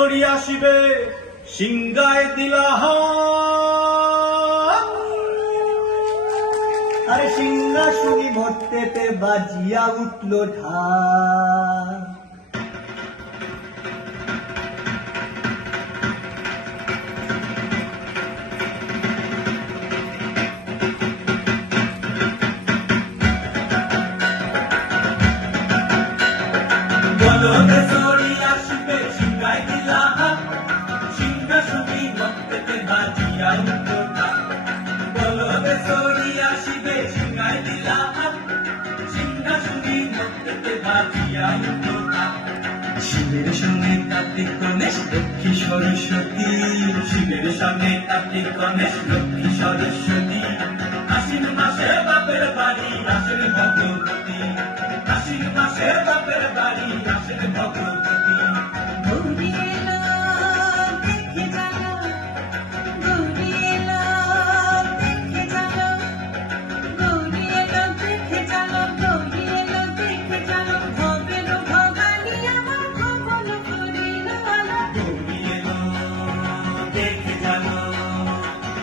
Sorry আসিবে সিংগায় দিলা আরে সিংহাসনী ভর্তেতে বাজিয়া উঠল ঢাক। বলদে সরি আসিবে সিংগায় দিলা সিংহাসনী ভর্তেতে বাজিয়া উঠল ঢাক। বলদে সরি আসিবে সিংগায় দিলা সিংহাসনী ভর্তেতে বাজিয়া উঠল ঢাক। শিবের সঙ্গে কার্তিক গণেশ লক্ষ্মী সরস্বতী, শিবের সঙ্গে কার্তিক গণেশ লক্ষ্মী সরস্বতী। আশ্বিন মাসে বাপের বাড়ি আসেন ভগবতী, আশ্বিন মাসে বাপের বাড়ি আসেন ভগবতী। গৌরী এলো দেখে জানো, গৌরী এলো দেখে জানো, গৌরী এলো দেখে জানো, গৌরী এলো দেখে জানো। ভবের ভবানী আমার ভবন করিল আলো। গৌরী এলো দেখে জানো,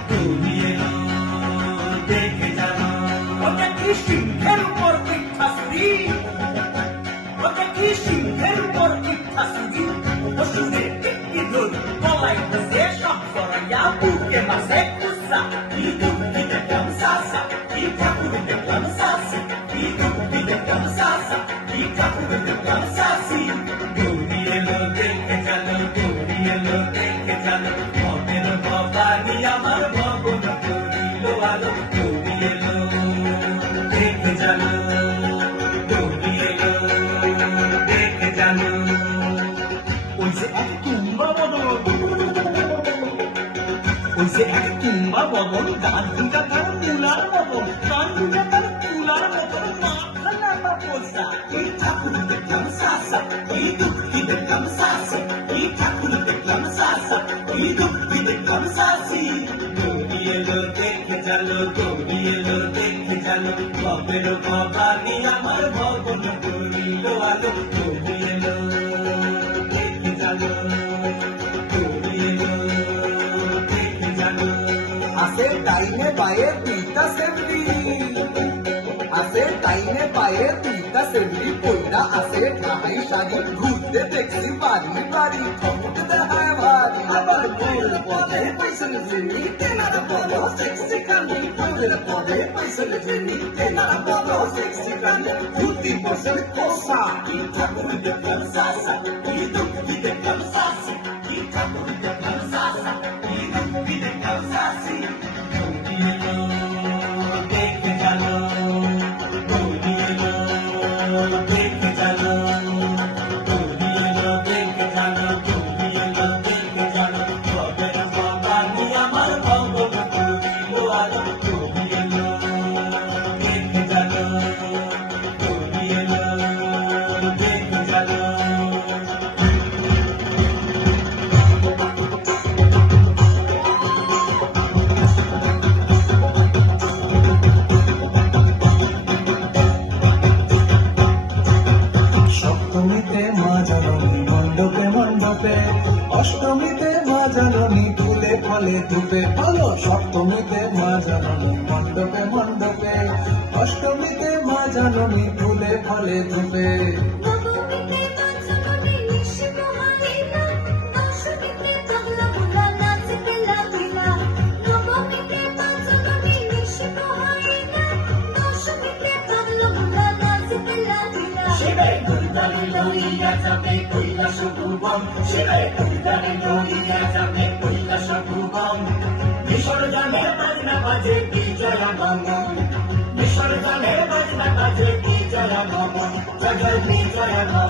গৌরী এলো দেখে জানো। ওটা কি সিংহের উপর পিঠাসুরি, ওটা কি সিংহের উপর পিঠাসুরি। অসুরে টিকি ধর গলায় বসে সব সরাইয়া বুকে মাসে কুসা। কি দুঃখী দেখলাম সাসা, কি ঠাকুর দেখলাম সাসি, কি দুঃখী দেখলাম সাসা, কি ঠাকুর দেখলাম সাসি। গৌরী এলো দেখে জানো, গৌরী এলো দেখে জানো। ভবের ভবানী আমার ভবন করিল আলো। গৌরী এলো দেখে জানো, গৌরী এলো দেখে জানো। ওই যে এক তুম্বা বদন, ওই যে এক তুম্বা বদন, গান দুটা তার তুলার মতন, গান দুটা তার তুলার মতন, মাথা নাটা পোষা। এই ঠাকুর দেখলাম সাসা, এই দুঃখী দেখলাম সাসি, এই ঠাকুর দেখলাম সাসা, এই দুঃখী দেখলাম সাসি। গৌরী এলো দেখে জানো, গৌরী এলো দেখে জানো। ভবের ভবানী আমার ভবন করিল আলো। গৌরী এলো দেখে জানো, গৌরী এলো দেখে জানো। আসে ডাইনে বায়ে দুইটা সেমরি, আসে ডাইনে বায়ে দুইটা সেমরি। পয়লা আসে ঢাকাই শাড়ি, ঘুরতে দেখছি বাড়ি বাড়ি, ঠকতে দেখায় ভারী। আবার বইয়ের পদে পয়সা জেনি, তেনারা বলো সেক্সি কানি। বইয়ের পদে পয়সা জেনি, তেনারা বলো সেক্সি কানি। 50% কোসা, কি ঠাকুর দেখলাম সাসা, কি দুঃখী দেখলাম সাসি, কি ঠাকুর দেখলাম সাসা, কি দুঃখী দেখলাম সাসি। গৌরী এলো দেখে জানো, গৌরী এলো দেখে জানো, গৌরী এলো দেখে জানো, গৌরী এলো দেখে জানো। ভবের ভবানী আমার ভবন করিল আলো। গৌরী এলো দেখে জানো, গৌরী এলো দেখে জানো। সপ্তমীতে মা জননী মণ্ডপে মণ্ডপে, অষ্টমীতে মা জননী ফুলে ফলে ধূপে। বলো সপ্তমীতে মা জননী মণ্ডপে মণ্ডপে, অষ্টমীতে মা জননী ফুলে ফলে ধূপে। নবমীতে পাঁচমণি নিষিদ্ধ হইলা, দশমীতে পাগলা বুলা নাচ খেলা দিলা। নবমীতে পাঁচমণি নিষিদ্ধ হইলা, দশমীতে পাগলা বুলা নাচ খেলা দিলা। শিবে ফুলদানি লইয়া যাবে কৈলাস ভুবন, শিবে ফুলদানি লইয়া যাবে কৈলাস ভুবন। বিসর্জনে বাজনা বাজে বিজয়া নমন, বিসর্জনে বাজনা বাজে বিজয়া নমন, জয় জয় বিজয়া নমন।